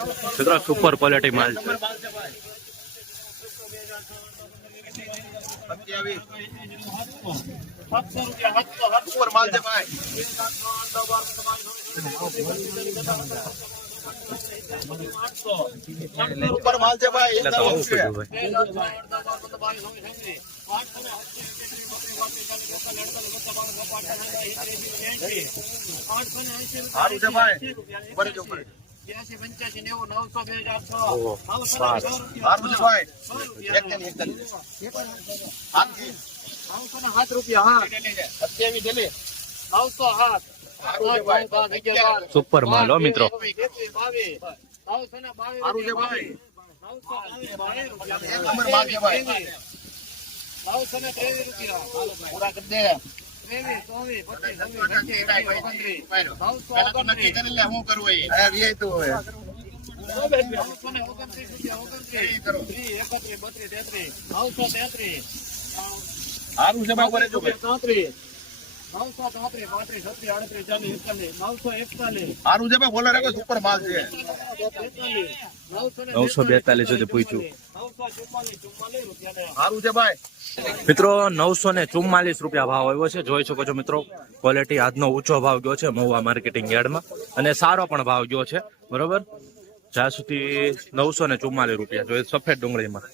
મિત્રો super quality માલ છે. ઉપર માલ છે ભાઈ. ઉપર માલ છે ભાઈ. એટલે તો આવું કીધું ભાઈ. સારું છે ભાઈ. ઉપર જો ભાઈ. 85 90 900 ઓહો, સારું. સારું છે ભાઈ. હાથથી. 7 રૂપિયા. હા 27 ડેલી. 907 સુપર માલ હો મિત્રો. 22 સારું છે ભાઈ. 922 એક નંબર માલ છે ભાઈ. 923 રૂપિયા. પૂરા કરી દે. 23 24 પહેલા તો નક્કી કરી લે શું કરવું એ. હવે વીઆઈ તો હવે. 929 સારું છે ભાઈ. ઉપર જો ભાઈ. સારું છે ભાઈ. બોલો રે સુપર માલ છે. 942 સુધી પૂછ્યું. સારું છે ભાઈ. મિત્રો 944 રૂપિયા ભાવ આવ્યો છે. જોઈ શકો છો મિત્રો, ક્વોલિટી આજનો ઊંચો ભાવ ગયો છે મહુવા માર્કેટિંગ યાર્ડમાં, અને સારો પણ ભાવ ગયો છે. બરોબર, જ્યાં સુધી 944 રૂપિયા જોઈએ સફેદ ડુંગળીમાં.